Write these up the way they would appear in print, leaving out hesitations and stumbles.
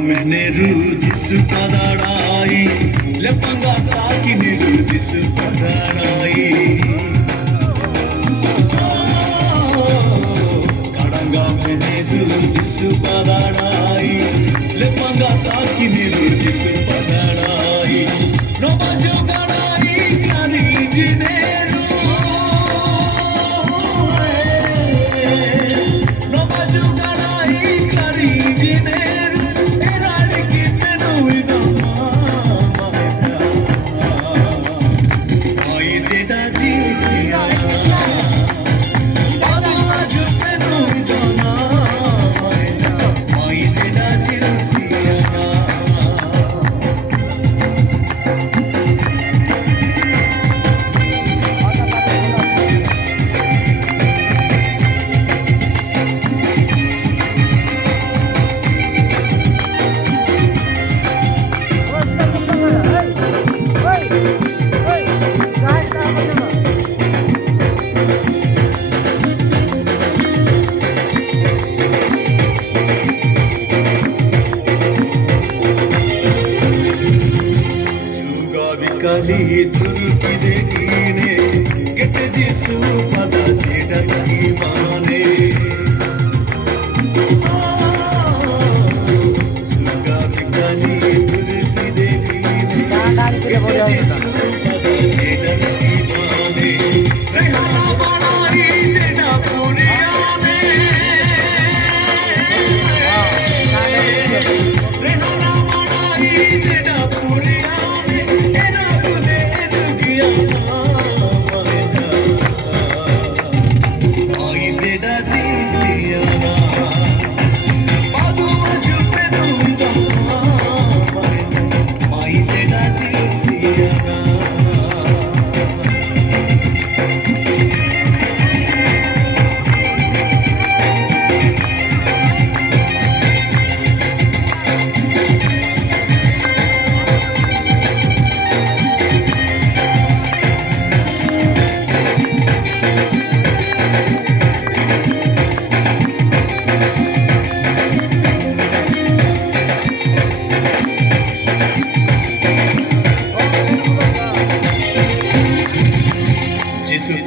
Mehneru jisu padarai, lepanga taki neru jisu padarai. Kadanga mehneru jisu padarai, lepanga taki neru jisu padarai. No bajo garai kari jineru, no bajo garai kari jineru. Kali turki dekine, kete jisu pada jeda lagi mane. Surga kali turki dekine, kete jisu pada jeda lagi mane. Rehana banai jeda puriyane, rehana banai jeda puriyane.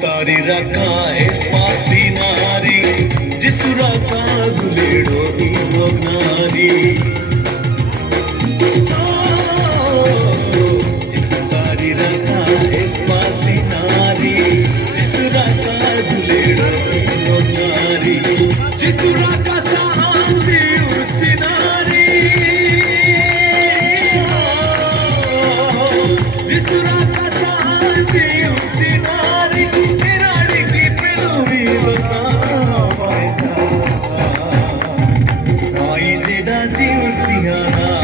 Tari raka pasi nari, jisu raka guledo irognari. Jisu tari raka pasi nari, jisu raka guledo irognari. Jisu raka sahanti usinari, jisu raka sahanti usinari. Ai zeda jiu sihana.